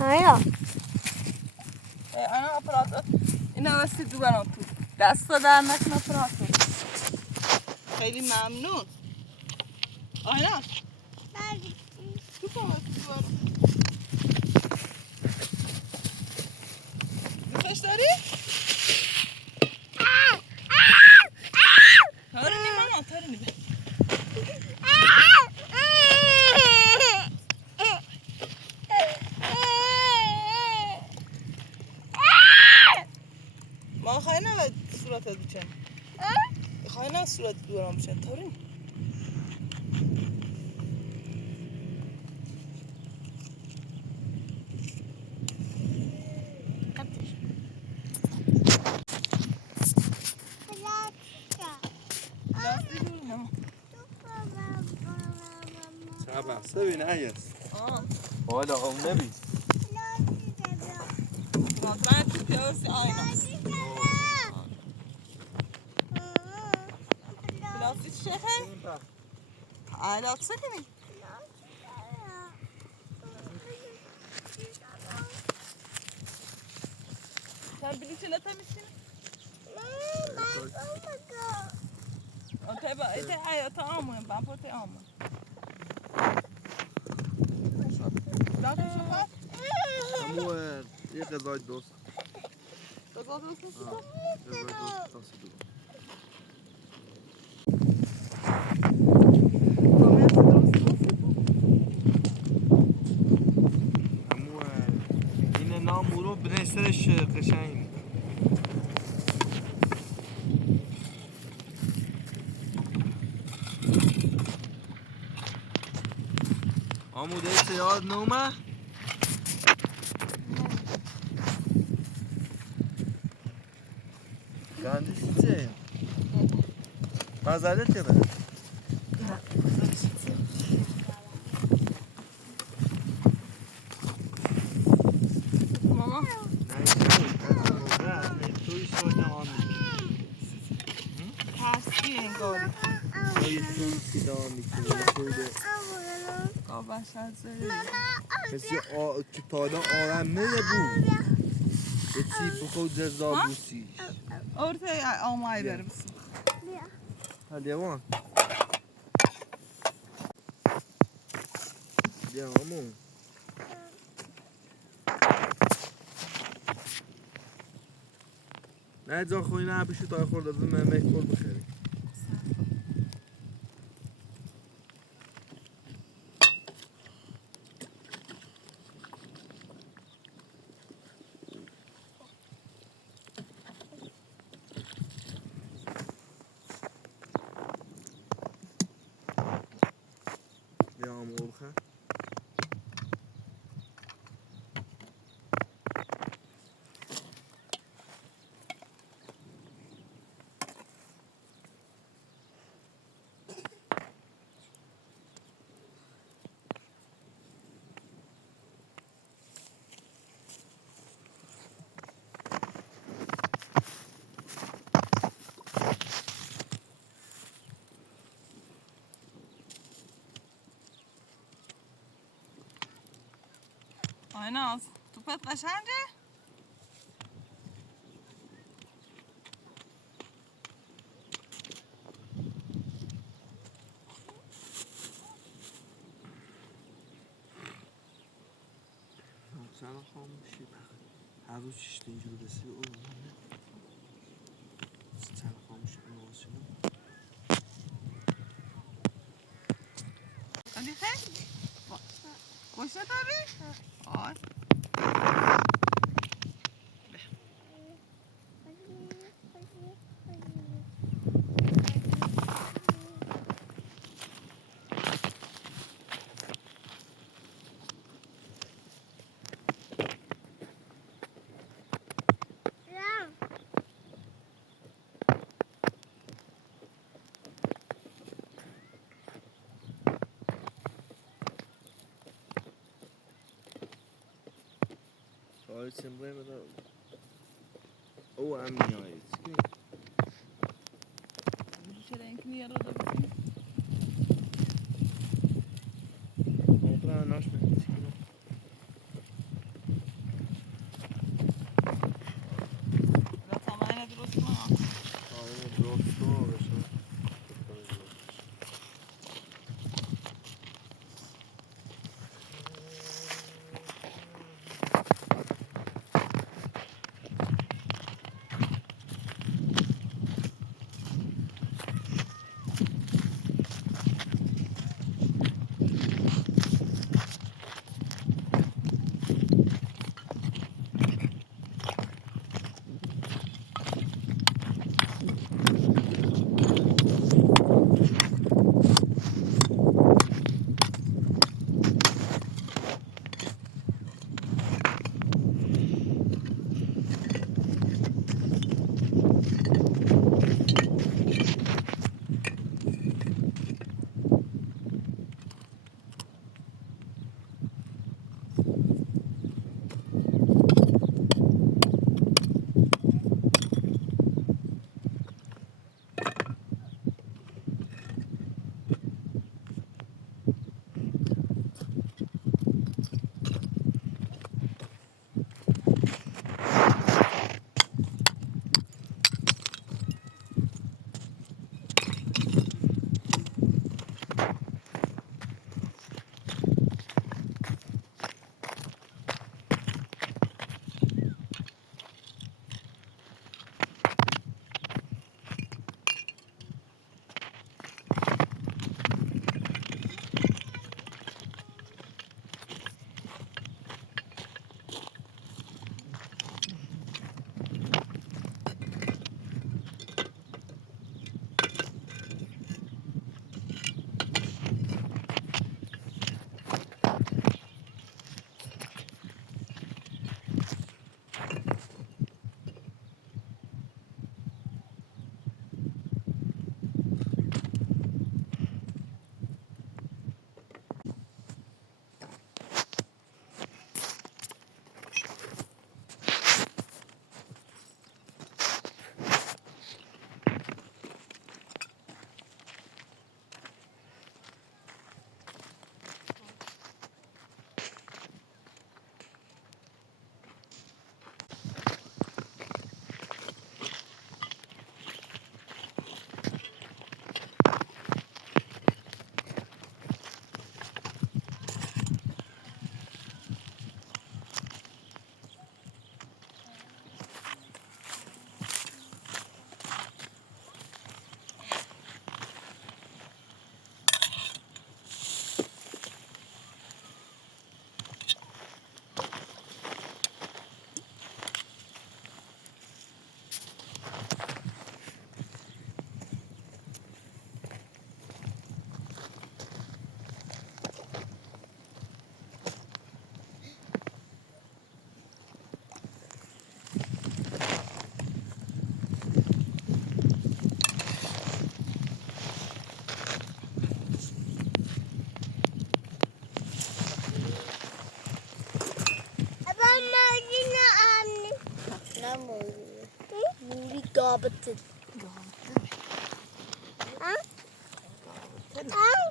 آیا انا اپراتور اینا واسه تو برام تو دست در نکن اپراتور خیلی ممنون آینا تو پا واسه تو برام دوستش داری؟ تارینی ماما تارینی به ما خواهی نه صورت ها دوچن خواهی نه صورت دوران بچن تارینی Sabah, sevin ayas. Hala o nebi. Matran tutuyoruz ayna. Plastik şefe. Hala atsak mı? Sen birisine temizsin. Tabii, işte hayata almıyorum ben pote almıyorum. Ama یه غذای دوست. غذا دوست نیست؟ غذای دوست تاسیدو. اما این نام رو برنسرش قشنگ. آموده سیاد نومه؟ Kendisi için. Mazaret ya da. Mama. توی شده آمی. Tersi engelli. توی توی devam ediyor. Şöyle. Babaş hazır. Mesela o kütüphane öğrenme ya bu. Eti bu kadar ceza busi. Ortaya almayı verir misin? Hadi devam. Devam. نه جا خوی نه بشو تا خورد از من مکل بخیری یا امور خواهد Aynaz, tupet قشنگه؟ سلام خاموشی هر روز چیشت اینجور بسی او سلام خاموشی بنواسیلو قدی خیلی؟ خوش نداری؟ آی آره سمبله مدار او هم میایید چرا اینکه نیارو دو بسیم؟ اونطرا ناش بهت Gabeten. Ha? Ha?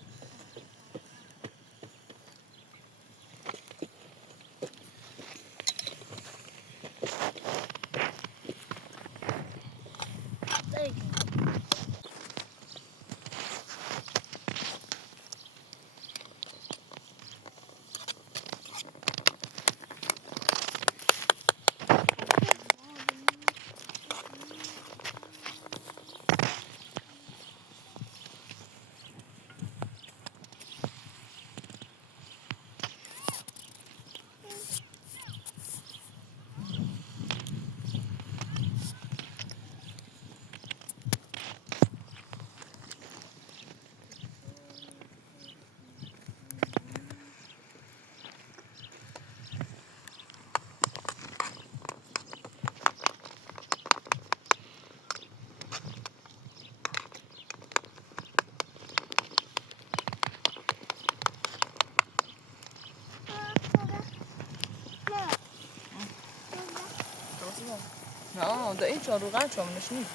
نه ده این چون روغن چومنش نیست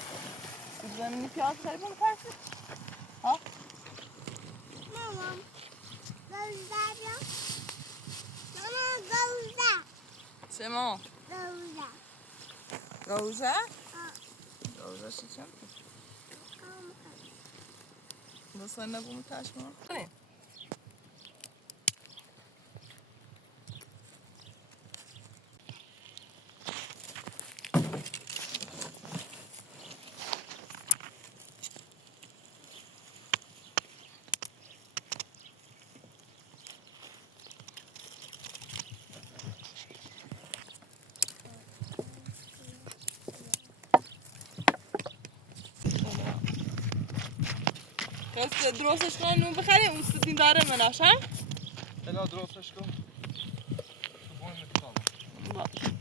زمینی پیاز خیلی بون پرسی ها مامان گوزه مامان گوزه سما گوزه روزه روزه چی چند بس نبوم تشمون بس درستش کن نون بخری اون ستین داره مناش ها؟ الا درستش کن تو باید میتونم باش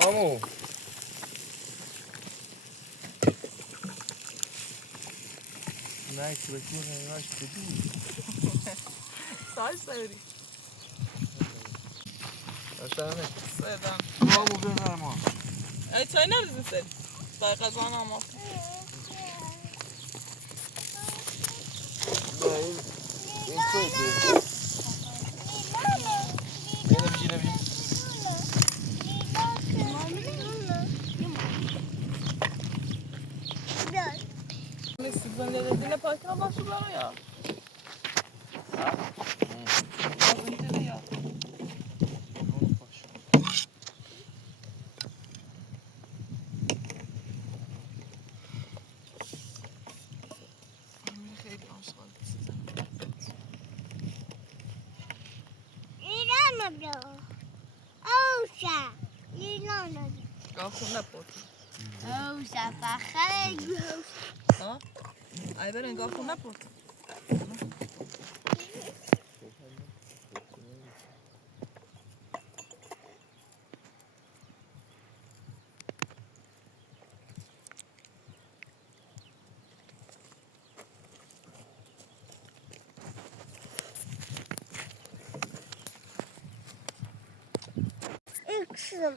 سامو نه که بکنه نگاش بدی سای سوری اشتانه سیدم سامو بزنم ما ای چای نرزی سری سای قضان هم آفت نه این چه اینه بجی نبی نیستید بنده دینه پاکی ها باشو برای یا از این دیده یا امیر خیلی آشغال ایران بیا اوشا ایران گاه خون نپود او شفا خیلی ها ای بر انگار خون نپرد اکسل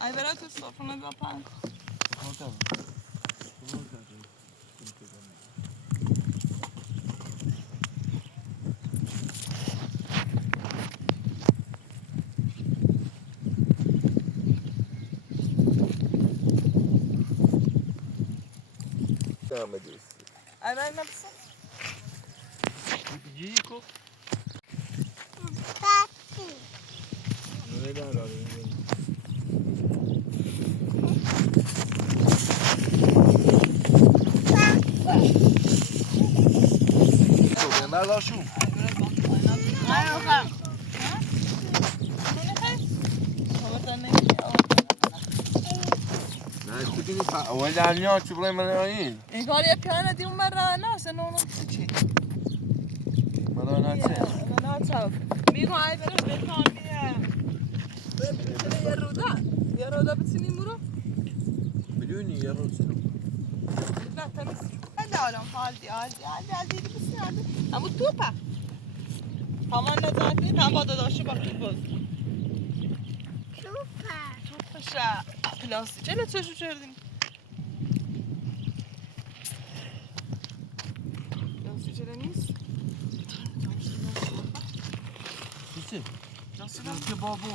ای برای تو صافونه بپن ای برای نبسه Dico. پاپی Non è da Ben lasciu. Olha a minha, ci problema aí. انگار یه پیانه دی اون من راه نه اصلا اونو چی Ma non ha senso. نه میگو ای برای بتان یه رودا بتونیم برو Milioni di euro sono. نه تمیز هل الان حالدی بسیار اما توپه همان نزدی هم با داشته با توپ باز سوپر توپشه پلاستیک چه چشو چردیم پلاستیک چرا نیست Sì. Che babbo.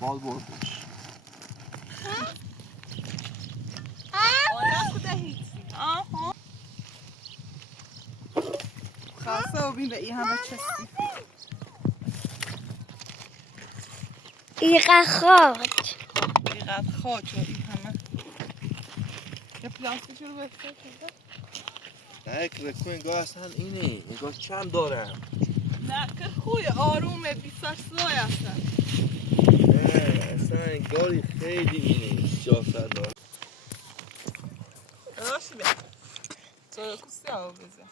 Bal bordo. آنها خدا هیچی آها خاصه و بین به ای همه چستی ایقا خود بیقدر خاک و ای همه یه پلاستیک رو بهتر کرده Nej, رکو انگار اصلا اینه. انگار کم دارم. نه که خوی آرومه بیساش سوی اصلا اصلا انگاری خیلی اینه. سیاست داره. راشی به تو کسی ها بزن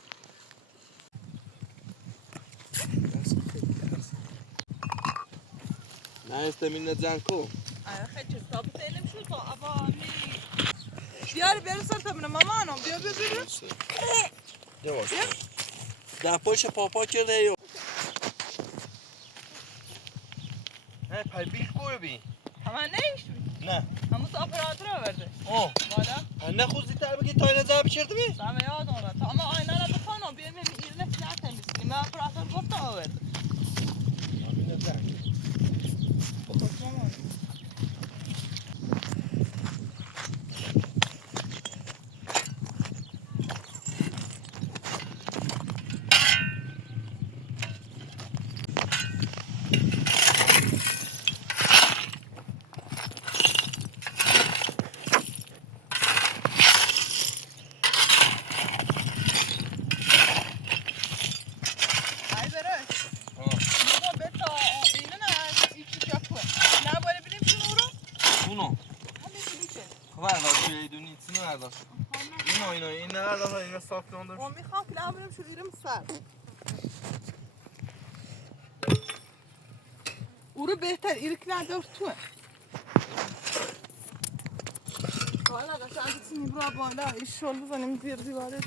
نه استمینه زنکو. آره خیلی چه ثابت اینم شد با ابانی بیار سر تمنه مامانم بیا ببینیم Yavaş. در پشت پاپا کرده. نه پای بیخ کوی بی. همه نیش نه. همون تو آپراتور آورده آه. بالا نه خود زیتر بگی تا اینه زب کرده بی. همه یادم رفت اما آینه را بخوانم بیاریم ایرنه فلات هم بسیم من آپراتور گفتم آورده همینه زنگ. بخواد مامان این نه اینا صاف کنده. ما میخوام که بریم شو ایرم سر او رو بهتر ایرک ندار تو حالا قشنگ تیمی برو بالا ایشون بزنیم زیر دیواره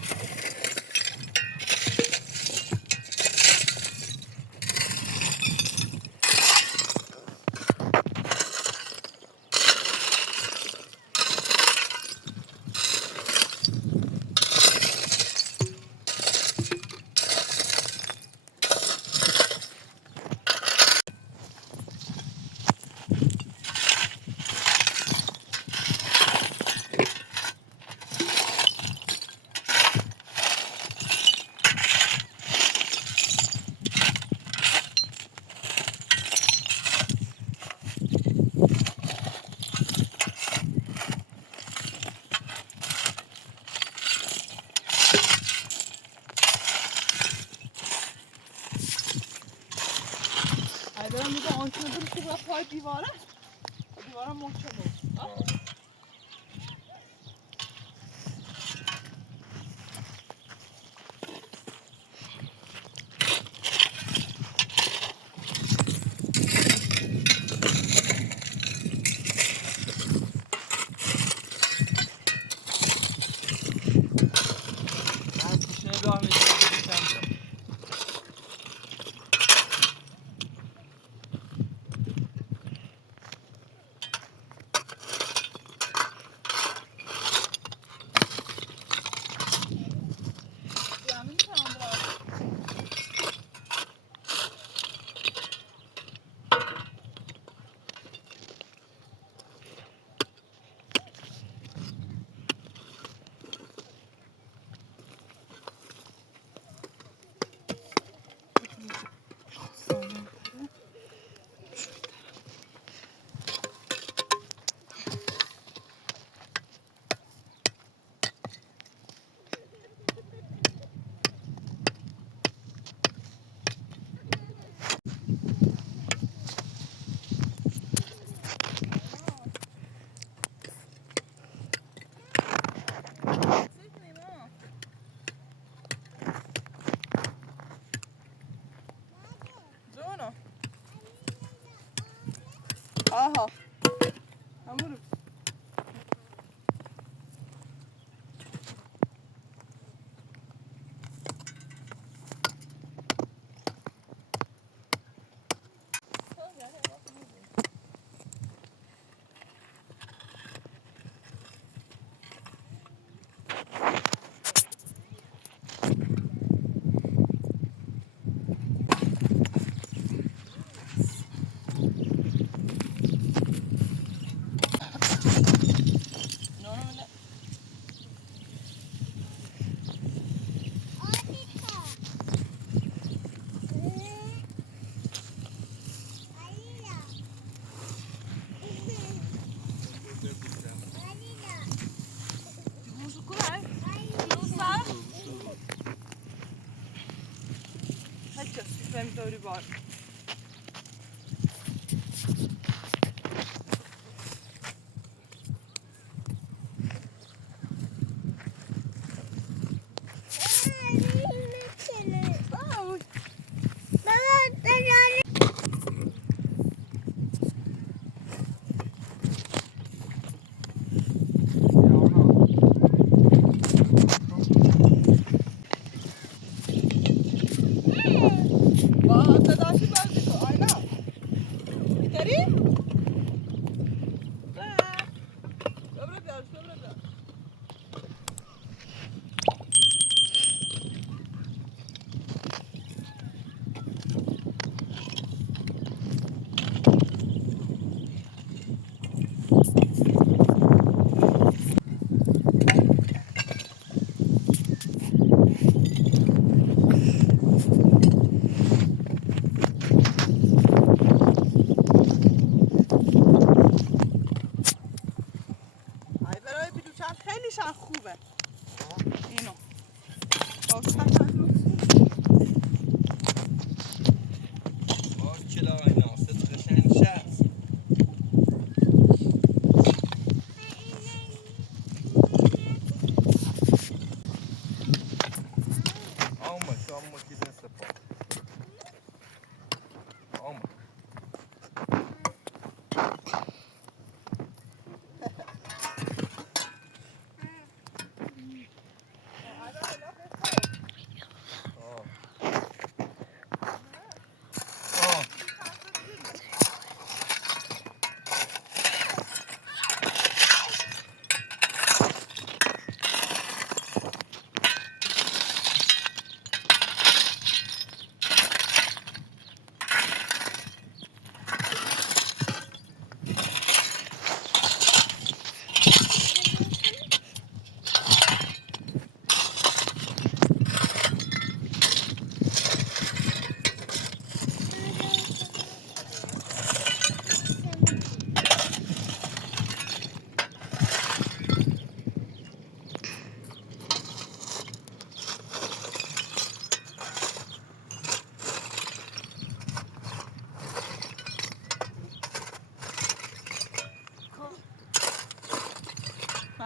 نگاه می‌کنم. جونو آها همون اینطوری بار خیلیشان خوبه اینو کلا اینا ست قشنگ شخص آما دیدن سپاه آما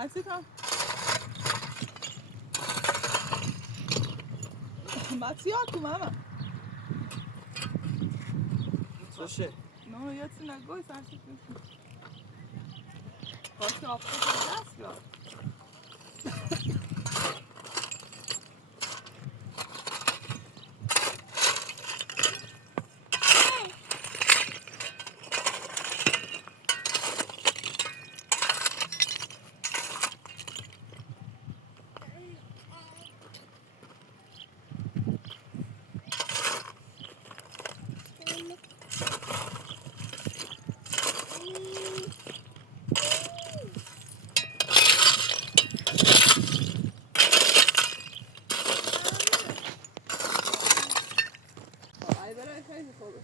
Fancy come? Macchiato, mamma. Co się? No, ja ci na goj, Sanci. Chodź, oprócz tego.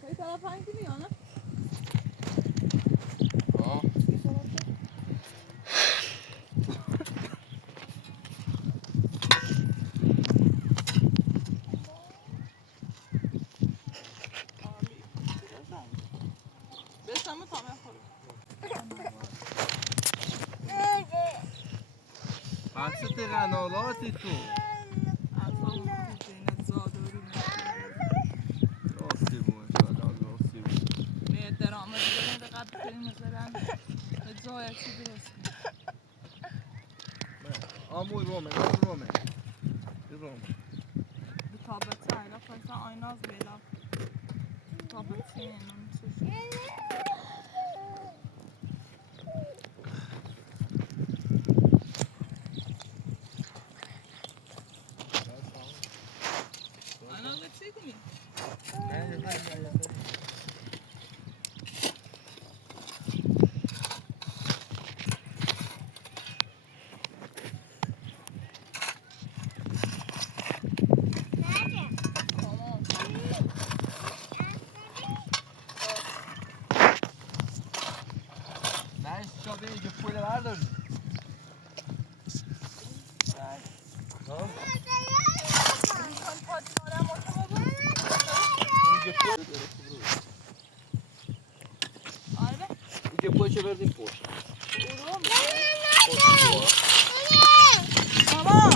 خیلی طرف هنگی میانه؟ Ja. بسامو تا من خورم Patrzcie ranolaty tu. Rosty bądź, rosty. به درآمد دیگه قبل کنیم مثلا جای چی درست Amor Romen, Romen. Romen. به تابت ایلا فایسا آیناز بیلا تابت اینو میشه آیناز به چی کنی؟ Nej, ska vi inte få det här då? Ja. Idzie poi ci verdi in posta. Mama!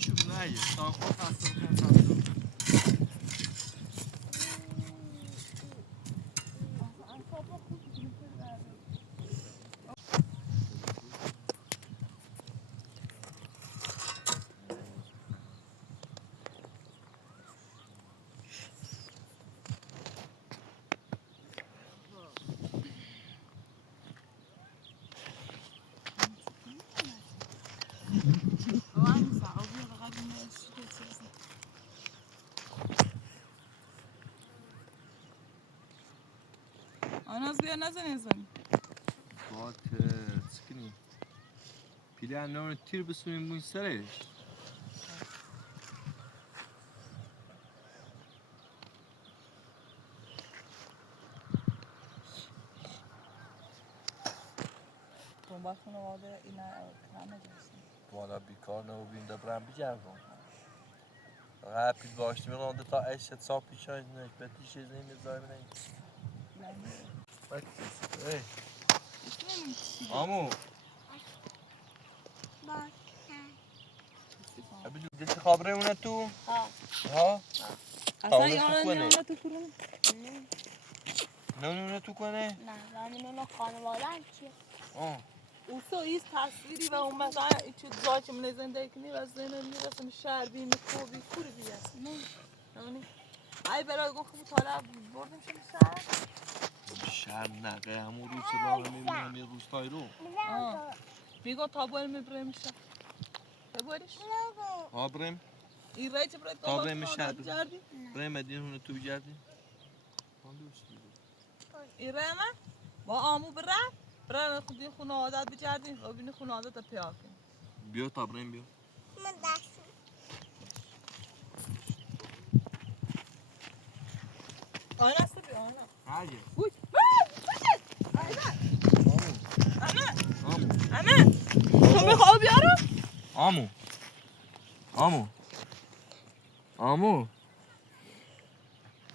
شو نهی تا خود هستم آناز بیا نزنی سکنی پیله نور تیر بسونیم بوین سرش دنبال خانواده اینا کم نجستیم والا بیکار نو بین دبرم بجرگم فقط پیل باشتی میرونده تا اشت صاف پیشای نک بتیش از این نزایم نک ای آمو ابی جو دست خبره اونه تو؟ ها؟ اصلا یانه تو کنه نه تو کنه؟ نه زمین خانواده چیه؟ اوسا ایست تصویری و اون مثلا چه زاچ من زندگی کنی و زنده میرسم شهر بیم خوبی کوری بیاست نه ای برای گفتم طالب بردم شهر نه همون روز با هم میبینم یه روز تای رو بیگو تابوال میبرم شهر تابوالش؟ بریم این رای چه برای تا بریم شهر جردی؟ بریم مدین هونه تو بجردی؟ این رای من؟ با آمو برای خودی خونه عادت بجردیم و بینی خونه عادت پیار کنیم بیا تا بریم بیا من دست آنه است بیا آنه هاجه بود آمه تو میخواه بیارم؟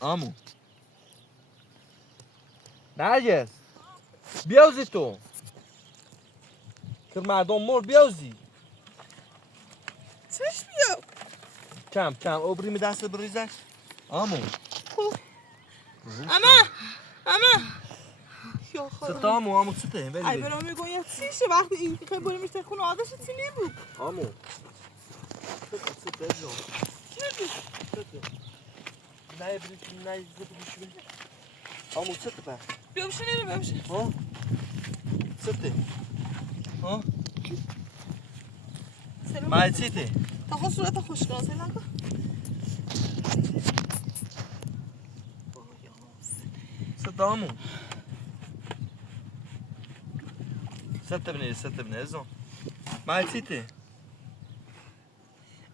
آمو نرگس بیاوزی تو که مردم مرد بیاوزی چش بیا کم اوبری دست بریزش آمو اما یا خدا ستا آمو سته ای ولی برام میگم یه چیشه وقتی این که خیلی میشه خونه عادش چی نبود آمو سته جون سته نه بریش نه زد بریش آمو سته پر بیا بشین ها سته ها مای سته تا خود صورت خوشگاه سلام کن سته آمو سته بنه زن مای سته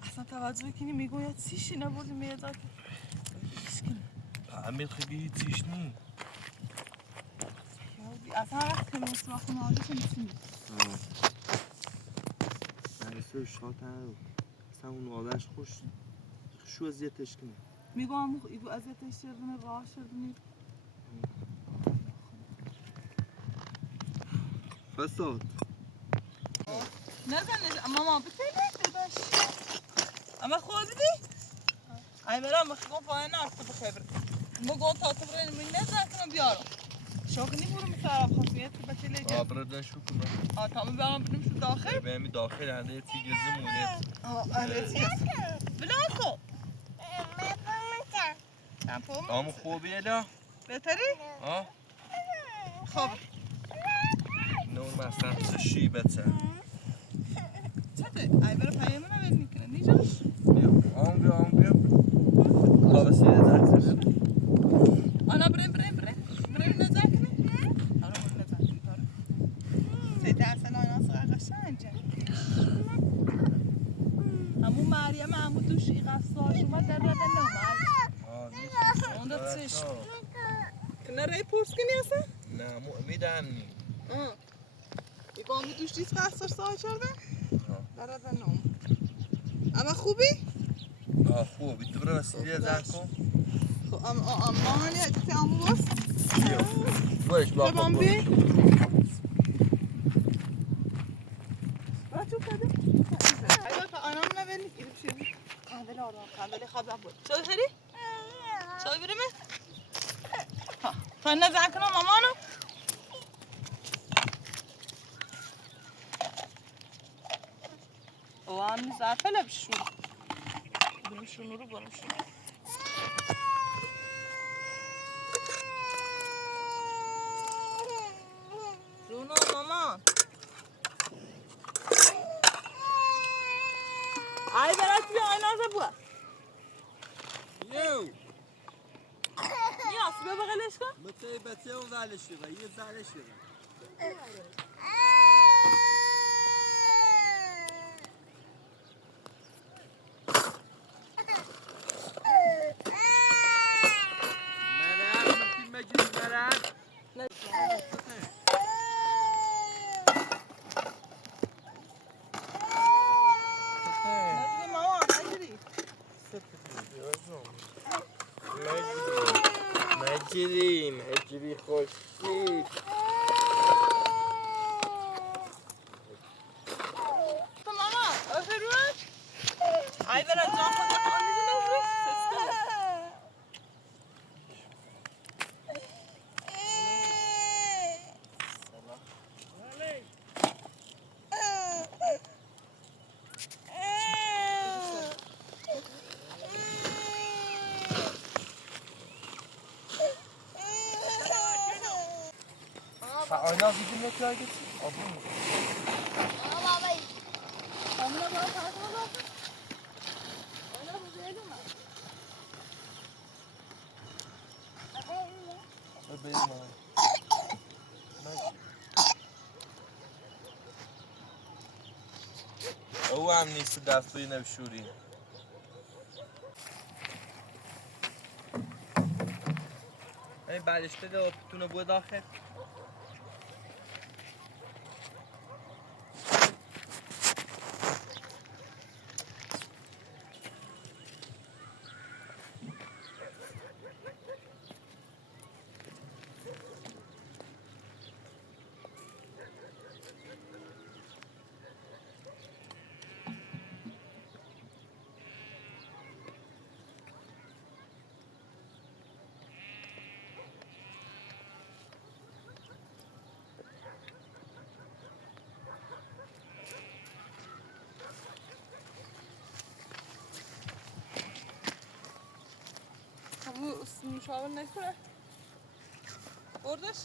اصلا توجه کنی میگم یا چیشی نبودی میادات امیر خیلی چیش نی اصلا وقتی مثلا خونه عادش نیستی نرسه شاد ندارم اصلا اون آدش خوش شو اذیتش کنی میگم ایگو اذیتش شدونه راه شدونه فساد نزنش ماما بتیلی باش اما خودی ای برام میخوام پایین نرفته بخبر مگو تا تو برای من نزن کنم بیارم شوخی برم طرف خاصیت بتیلی جا بردن شو کنم تمام بیارم بریم شو داخل بیمی داخل هنده یه تیگه زمونه بلاکو تمام آمو خوبیه لا بهتری خب نور مثلا چه شیبت سن چطه ای برای پایین من اول میکنه نیجاش آمو بیا خواب سیره درک زده آنا بریم نزد کنی آنا بریم نزد کنی سیده اصلا آنا سقه قشنجه همون مریم همون دوش ای قصاش اومد در رده نمید اون دا چشم کنه رای پرس کنی اصلا؟ نه میدم نی ای با همون دوش دیست قصاش سای چرده؟ در رده نمید اما خوبی؟ خوبی تو برای سیده زن کن خب ماهانی که امو باست؟ برش با ببام بی؟ بچه کده؟ ایوه تا آنام نبینی که میخوای نزن کنم مامانو؟ او هم نیست افله بشون برم شونو رو برم شونو شونو مامان ای برات بیا این آزه بوا یو نیاز بیا بغلش کن متى بتي وزعل شيغا يزعل شيغا مراد ممكن مجنون مراد نجري مامان نجري مجري خوشي مامان افروش ای برات جان خودت آنیزی نفروش سسته فعلا دیدی نکردی آبون بابایی همونه باید تاکن باید اینا رو بزیدیم بریم او هم نیست دست توی نبشوری این بالشته ده تونه بود آخر Bu müşavir ne kadar? Oradaş.